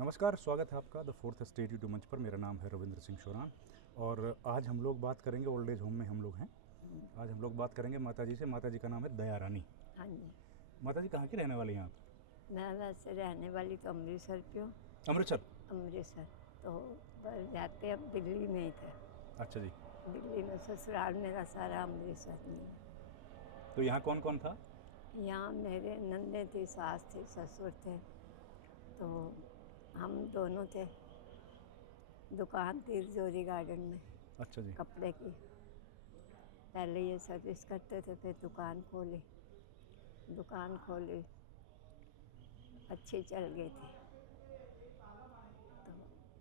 नमस्कार, स्वागत है आपका द फोर्थ स्टेट यूट्यूब मंच पर। मेरा नाम है रविंद्र सिंह शोरान और आज हम लोग बात करेंगे, ओल्ड एज होम में हम लोग हैं। आज हम लोग बात करेंगे माता जी से। माता जी का नाम है दया रानी। हाँ जी। माता जी कहाँ की रहने वाली हैं आप? मैं वैसे रहने वाली तो अमृतसर की हूँ। अमृतसर। अमृतसर तो पर जाते अब दिल्ली में ही थे। अच्छा जी। दिल्ली में ससुराल मेरा सारा अमृतसर में है। तो यहाँ कौन कौन था? यहाँ मेरे नंदे थी, सास थी, ससुर थे। तो हम दोनों थे। दुकान थी जोरी गार्डन में अच्छा जी। कपड़े की। पहले ये सर्विस करते थे, फिर दुकान खोली अच्छी चल गई थी। तो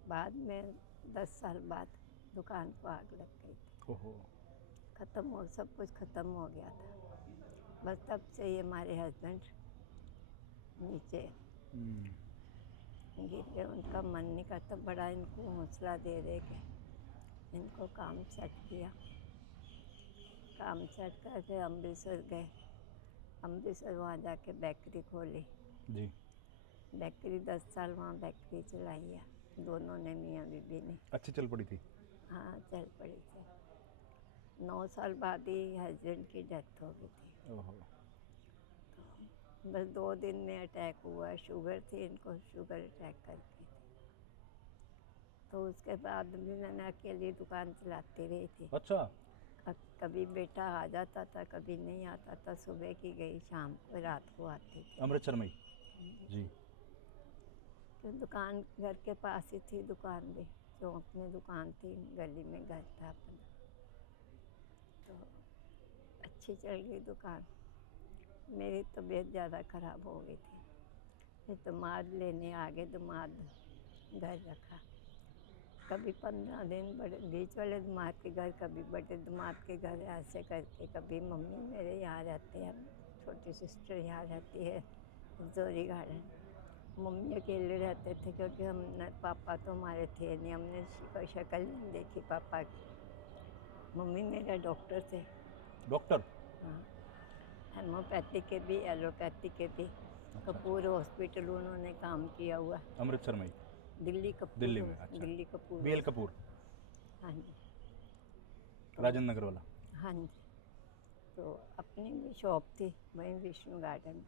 बाद में 10 साल बाद दुकान को आग लग गई थी। ओहो। सब कुछ ख़त्म हो गया था। बस तब से ये हमारे हस्बैंड नीचे गिर गए। उनका मन नहीं करता, बड़ा इनको हौसला दे रहे कि इनको काम सेट किया। काम सेट करके अमृतसर गए। अमृतसर वहाँ जाके बेकरी खोली। जी। बेकरी 10 साल वहाँ बेकरी चलाई है दोनों ने, मियाँ बीबी ने। अच्छी चल पड़ी थी? हाँ, चल पड़ी थी। 9 साल बाद ही हस्बैंड की डेथ हो गई थी। ओहो। तो बस 2 दिन में अटैक हुआ। शुगर थी इनको, शुगर अटैक कर गई थी। तो उसके बाद भी मैंने अकेली दुकान चलाती रही थी। अच्छा। कभी बेटा आ जाता था, कभी नहीं आता था। सुबह की गई, शाम को रात को आती थी। अमृतसर में ही? जी। तो दुकान घर के पास ही थी। दुकान भी चौक में दुकान थी, गली में घर था अपना। तो अच्छी चल गई दुकान। मेरी तबीयत ज़्यादा ख़राब हो गई थी। फिर दामाद लेने आ गए। दामाद घर रखा। कभी 15 दिन बड़े बीच वाले दामाद के घर, कभी बड़े दामाद के घर, ऐसे करके। कभी मम्मी मेरे यहाँ रहते हैं, छोटी सिस्टर यहाँ रहती है जोरी गार्डन। मम्मी अकेले रहते थे क्योंकि हमने, पापा तो हमारे थे नहीं, हमने शक्ल नहीं देखी पापा की। मम्मी मेरे डॉक्टर थे। डॉक्टर? हाँ, हेमोपैथी के भी, एलोपैथी के भी। अच्छा अच्छा। कपूर हॉस्पिटल उन्होंने काम किया हुआ। अमृतसर में ही? दिल्ली कपूर दिल्ली में? अच्छा। दिल्ली कपूर बीएल कपूर? हाँ जी। तो राजेंद्र नगर वाला? हाँ जी। तो अपनी भी शॉप थी वहीं विष्णु गार्डन में।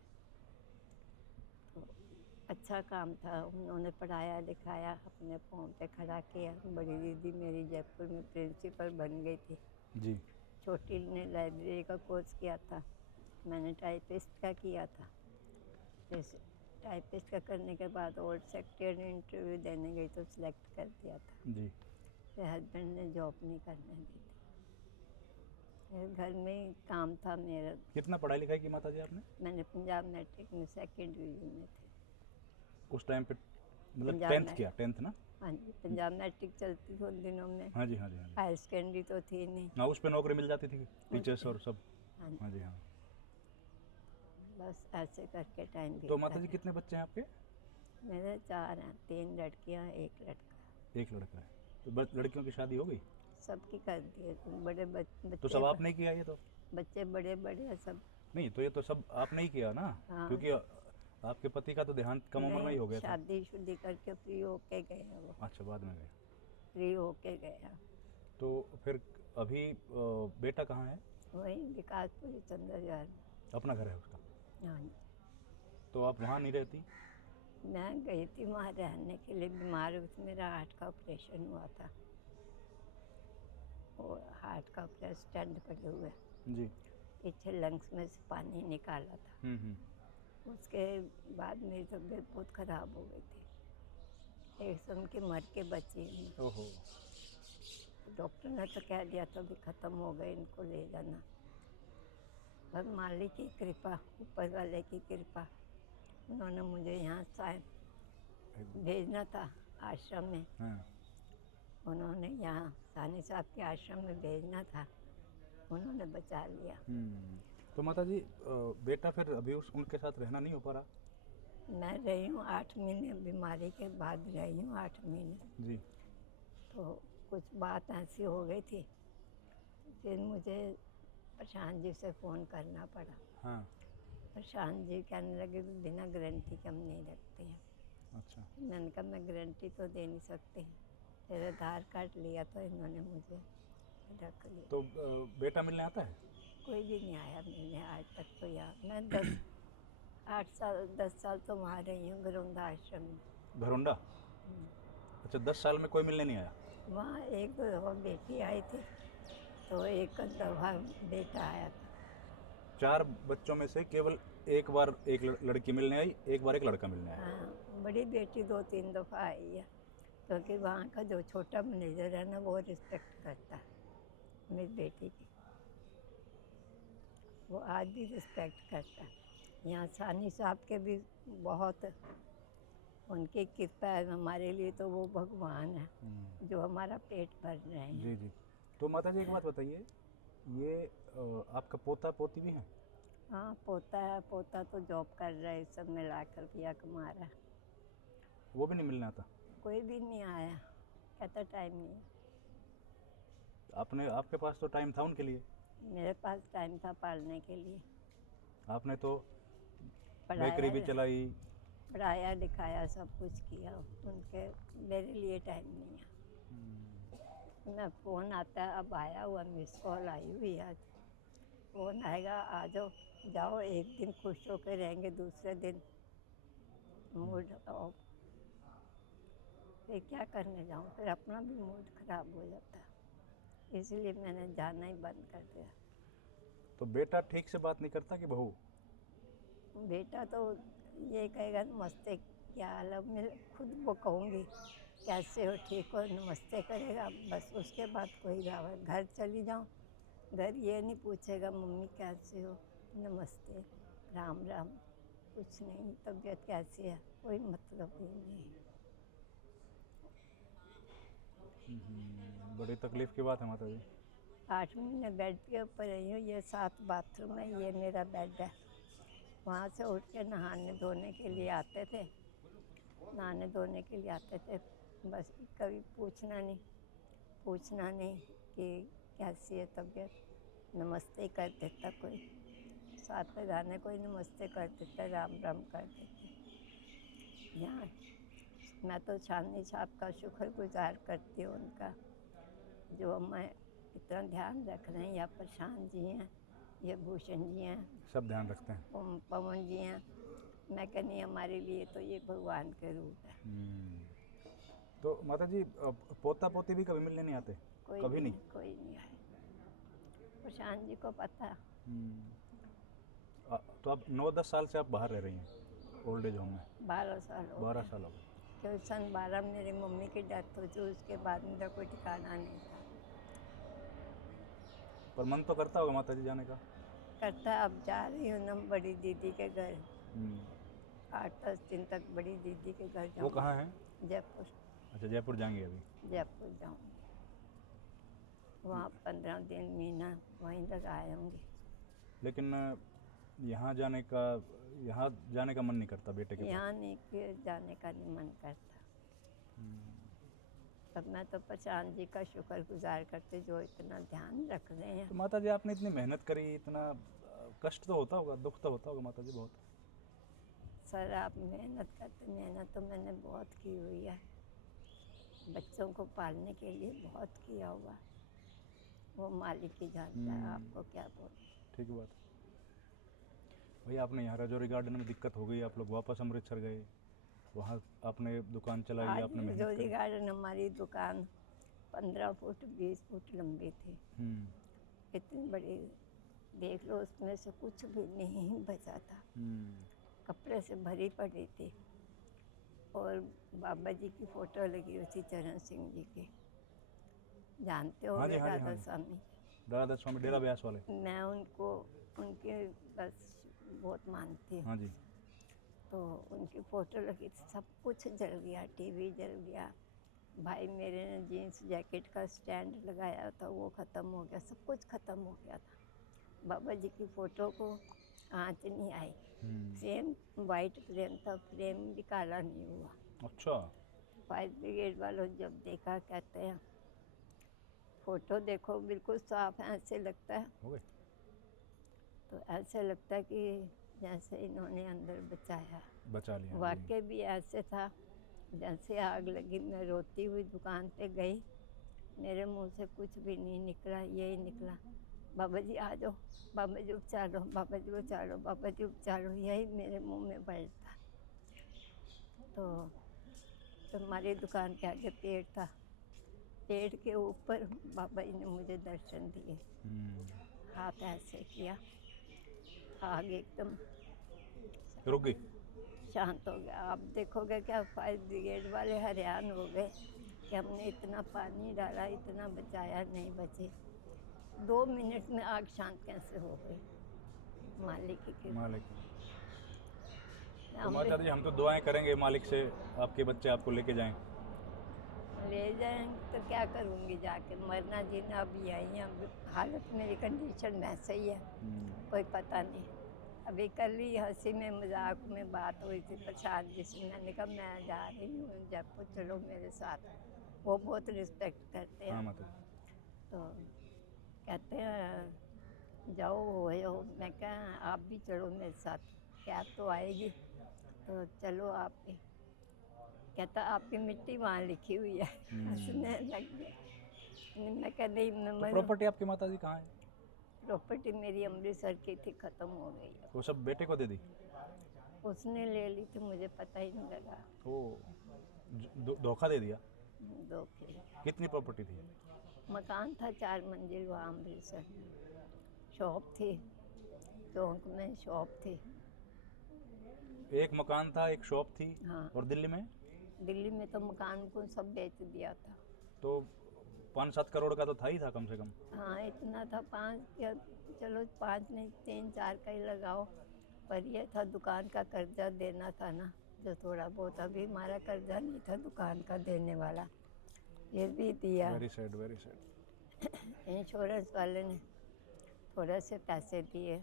तो अच्छा काम था। उन्होंने पढ़ाया लिखाया, अपने पाँव पे खड़ा किया। बड़ी दीदी मेरी जयपुर में प्रिंसिपल बन गई थी। जी। छोटी ने लाइब्रेरी का कोर्स किया था, मैंने टाइपिस्ट का किया था। फिर टाइपिस्ट का करने के बाद ओल्ड सेक्रेटरी इंटरव्यू देने गई तो सिलेक्ट कर दिया था। जी। फिर हस्बैंड ने जॉब नहीं करने दी थी। फिर घर में ही काम था मेरा। कितना पढ़ाई लिखाई की माता जी आपने? मैंने पंजाब मैट्रिक में 2nd डिवीजन में थे। उस टाइम पे मतलब पंजाब 10th में, किया? 10th ना? हाँ जी, पंजाब मैट्रिक चलती थी उन दिनों में। हाँ जी हाँ जी हाँ जी। हायर सेकेंडरी तो थी नहीं। हाँ, उस पे नौकरी मिल जाती थी, टीचर्स और सब। हाँ जी। हाँ जी हाँ। बस ऐसे करके टाइम तो बीतता माता जी गया। कितने बच्चे हैं आपके? मेरे 4 हैं, 3 लड़कियां, 1 लड़का। एक लड़का है। तो लड़कियों की शादी हो गई? सबकी कर दिए। बड़े तो बच्चे सब आपने ही किया ये तो? बच्चे बड़े बड़े हैं सब। नहीं, तो ये तो सब आपने ही किया ना? हाँ। क्योंकि आपके पति का तो देहांत कम उम्र में ही हो नहीं, गया था। शादी शुदी करके फ्री होके गए हैं वो। अच्छा, बाद में गए। फ्री होके गए हैं। तो फिर अभी बेटा कहाँ है? वही विकासपुरी चंद्रगढ़ में। अपना घर है उसका? हाँ जी। तो आप वहाँ नहीं रहती? मैं गई थी वहाँ रहने के लिए, बीमार हुई थी। मेरा हार्ट का ऑपरेशन हुआ था। वो हार्ट का ऑपरेशन, स्टेंट पड़े हुए, जी। पीछे लंग्स में से पानी निकाला था। उसके बाद मेरी तबीयत बहुत ख़राब हो गई थी। एक समय के मर के बची हूँ। ओहो। डॉक्टर ने तो कह दिया था भी ख़त्म हो गए, इनको ले जाना। बस मालिक की कृपा, ऊपर वाले की कृपा। उन्होंने मुझे यहाँ भेजना था आश्रम में। हाँ। उन्होंने यहाँ सानी साहब के आश्रम में भेजना था, उन्होंने बचा लिया। तो माता जी बेटा फिर अभी उनके साथ रहना नहीं हो पा रहा? मैं रही हूँ 8 महीने, बीमारी के बाद रही हूँ 8 महीने। जी। तो कुछ बात ऐसी हो गई थी, फिर मुझे प्रशांत जी से फ़ोन करना पड़ा। हाँ। प्रशांत जी कहने लगे कि बिना गारंटी के हम नहीं रखते हैं। अच्छा, मैंने कहा मैं गारंटी तो दे नहीं सकती। फिर आधार कार्ड लिया तो इन्होंने मुझे रख लिया। तो बेटा मिलने आता है? कोई भी नहीं आया मिलने आज तक तो। यार मैं 10 साल तो वहाँ रही हूँ गरुंदा आश्रम में। घरोंडा? अच्छा, 10 साल में कोई मिलने नहीं आया? वहाँ एक दो दफ़ा बेटी आई थी, तो एक दफ़ा बेटा आया था। 4 बच्चों में से केवल एक बार एक लड़की मिलने आई, एक बार एक लड़का मिलने आया। हाँ, बड़ी बेटी 2-3 दफ़ा आई है, क्योंकि वहाँ का जो छोटा मैनेजर है ना, वो रिस्पेक्ट करता है मेरी बेटी की। वो आज भी रिस्पेक्ट करता है। यहाँ सानी साहब के भी बहुत उनकी कृपा है हमारे लिए, तो वो भगवान है जो हमारा पेट भर रहे हैं। जी, जी। तो माता जी एक बात बताइए, ये आपका पोता पोती भी हैं? हाँ, पोता है। पोता तो जॉब कर रहा है, सब मिला कर रुपया कमा रहा है। वो भी नहीं मिलने आता? कोई भी नहीं आया, कहता टाइम नहीं है। आपके पास तो टाइम था उनके लिए। मेरे पास टाइम था पालने के लिए। आपने तो पढ़ाया बेकरी भी चलाई। पढ़ाया लिखाया सब कुछ किया, उनके मेरे लिए टाइम नहीं है। मैं फ़ोन आता है, अब आया हुआ मिस कॉल आई हुई है आज। फ़ोन आएगा आ जाओ, जाओ, एक दिन खुश होकर रहेंगे, दूसरे दिन मूड ऑफ। फिर क्या करने जाऊँ, फिर अपना भी मूड खराब हो जाता है, इसलिए मैंने जाना ही बंद कर दिया। तो बेटा ठीक से बात नहीं करता कि बहू? बेटा तो ये कहेगा नमस्ते, क्या हाल है, मैं खुद वो कहूँगी कैसे हो, ठीक हो, नमस्ते करेगा बस। उसके बाद कोई घर चली जाऊँ, घर ये नहीं पूछेगा मम्मी कैसे हो, नमस्ते, राम राम, कुछ नहीं, तबीयत कैसी है, कोई मतलब ही नहीं। बड़ी तकलीफ की बात है माता जी। 8 महीने बेड के ऊपर रही हूँ, ये 7 बाथरूम है, ये मेरा बेड है। वहाँ से उठ के नहाने धोने के लिए आते थे, नहाने धोने के लिए आते थे, बस कभी पूछना नहीं कि कैसी है तबीयत, नमस्ते कर देता कोई, साथ में जाने कोई नमस्ते कर देता, राम राम कर देते। यहाँ मैं तो चांदनी साहब का शुक्रगुजार करती हूँ उनका, जो मैं इतना ध्यान रख रहे हैं। या प्रशांत जी हैं, ये भूषण जी हैं, सब ध्यान रखते हैं। पवन जी हैं। मैं कहनी हमारे लिए तो ये भगवान के रूप है। तो माता जी पोता पोती भी कभी मिलने नहीं आते? कभी नहीं? कोई नहीं आए। प्रशांत जी को पता है। तो अब 9-10 साल से आप बाहर रह रही हैं ओल्ड एज होम में? 12 साल हो 12 गए। साल हो गए। क्योंकि सन 12 में मेरी मम्मी की डेथ हुई थी, उसके बाद मेरा कोई ठिकाना नहीं था। पर मन तो करता होगा माता जी जाने का? करता है, अब जा रही हूँ ना बड़ी दीदी के घर, 8-10 दिन तक बड़ी दीदी के घर वो जाऊँ। कहाँ है? जयपुर। अच्छा, जयपुर जाएंगे अभी? जयपुर जाऊँगी, वहाँ 15 दिन महीना वहीं तक आऊँगी। लेकिन यहाँ जाने का मन नहीं करता बेटे के पास? यहाँ नहीं कि जाने का नहीं मन करता। तब मैं तो प्रशांत जी का शुक्रगुजार करती, जो इतना ध्यान रख रहे हैं। तो माता जी आपने इतनी मेहनत करी, इतना कष्ट तो होता होगा, दुख तो होता होगा माता जी बहुत? सर आप मेहनत करते, मेहनत तो मैंने बहुत की हुई है, बच्चों को पालने के लिए बहुत किया हुआ, वो मालिक ही जानता है, आपको क्या बोलूं। ठीक बात है। भाई आपने यहाँ राजौरी गार्डन में दिक्कत हो गई, आप लोग वापस अमृतसर गए, वहाँ आपने दुकान चलाई, आपने मेहनत राजौरी करी। गार्डन हमारी दुकान 15 फुट 20 फुट लंबी थी, इतनी बड़ी, देख लो उसमें से कुछ भी नहीं बचा था, कपड़े से भरी पड़ी थी। और बाबा जी की फ़ोटो लगी हुई थी, चरण सिंह जी की, जानते हो राधा स्वामी? राधा स्वामी डेरा ब्यास वाले। मैं उनके बस बहुत मानती हूँ। हाँ जी। तो उनकी फ़ोटो लगी थी, सब कुछ जल गया, टीवी जल गया, भाई मेरे ने जीन्स जैकेट का स्टैंड लगाया था वो ख़त्म हो गया, सब कुछ ख़त्म हो गया था। बाबा जी की फ़ोटो को आँच नहीं आई, फ्रेम वाइट फ्रेम था, फ्रेम भी काला नहीं हुआ। अच्छा। फायर ब्रिगेड वालों जब देखा, कहते हैं फ़ोटो देखो बिल्कुल साफ है, ऐसे लगता है, हो गए? तो ऐसे लगता है कि जैसे इन्होंने अंदर बचाया। बचा लिया। जी। वाकई भी ऐसे था, जैसे आग लगी। मैं रोती हुई दुकान पे गई, मेरे मुंह से कुछ भी नहीं निकला, यही निकला, बाबा जी आ जाओ, बाबा जी उपचार लो, बाबा जी उपचार लो, बाबा जी उपचार लो, यही मेरे मुंह में बढ़ता। तो हमारी दुकान के आगे पेड़ था, पेड़ के ऊपर बाबा जी ने मुझे दर्शन दिए। हाथ ऐसे किया, आग एकदम रुक गई। शांत हो गया। आप देखोगे क्या फायर ब्रिगेड वाले हैरान हो गए कि हमने इतना पानी डाला, इतना बचाया, नहीं बचे। 2 मिनट में आग शांत कैसे हो गई, मालिक की कृपा। मालिक। तो माता जी हम तो दुआएं करेंगे मालिक से आपके बच्चे आपको लेके जाएं। ले जाएंगे तो क्या करूँगी जाके, मरना जीना अब यही है। अब हालत मेरी कंडीशन वैसे ही है, कोई पता नहीं। अभी कल ही हंसी में मजाक में बात हुई थी प्रसाद जी से, मैंने कहा मैं जा रही हूँ जयपुर, चलो मेरे साथ। वो बहुत रिस्पेक्ट करते हैं। हाँ माता जी। तो कहते हैं जाओ हो, मैं कहा आप भी चलो मेरे साथ, कैब तो आएगी तो चलो आप भी। कहता आपकी मिट्टी वहाँ लिखी हुई है। हंसने लग गया। मैं कह नहीं, तो प्रॉपर्टी आपकी माता जी कहाँ है? प्रॉपर्टी मेरी अमृतसर की थी, ख़त्म हो गई है। वो सब बेटे को दे दी? उसने ले ली थी, मुझे पता ही नहीं लगा। वो धोखा दे दिया? धोखे। कितनी प्रॉपर्टी थी? मकान था 4 मंजिल वहाँ अमृतसर, शॉप थी, चौक में शॉप थी। एक मकान था, एक शॉप थी। हाँ। और दिल्ली में? दिल्ली में तो मकान को सब बेच दिया था। तो 5-7 करोड़ का तो था ही था कम से कम। हाँ इतना था, 5 या चलो 5 नहीं 3-4 का ही लगाओ। पर ये था दुकान का कर्जा देना था ना, जो थोड़ा बहुत। अभी हमारा कर्जा नहीं था दुकान का देने वाला, ये भी दिया। Very sad, very sad. Insurance वाले ने थोड़े से पैसे दिए,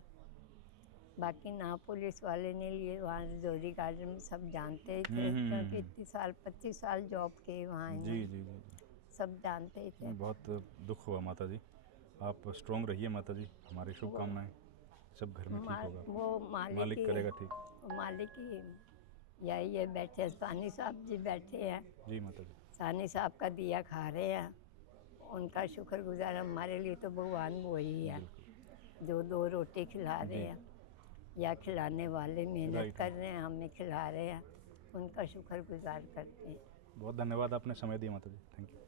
बाकी ना पुलिस वाले ने लिए। वहाँ रजौरी गार्डन में सब जानते ही थे, क्योंकि इतनी साल 25 साल जॉब किए वहाँ जी इन्होंने, जी जी। सब जानते ही थे। बहुत दुख हुआ माता जी, आप स्ट्रॉन्ग रहिए माता जी, हमारी शुभकामनाएं। सब घर में ठीक होगा, वो मालिक करेगा ठीक। मालिक ही यही है, बैठे सानी साहब जी बैठे हैं। जी माता जी। सानी साहब का दिया खा रहे हैं, उनका शुक्रगुजार हमारे लिए तो भगवान वो ही है, जो 2 रोटी खिला रहे हैं, या खिलाने वाले मेहनत कर रहे हैं, हमें खिला रहे हैं, उनका शुक्रगुजार करते हैं। बहुत धन्यवाद, आपने समय दिया माता जी, थैंक यू।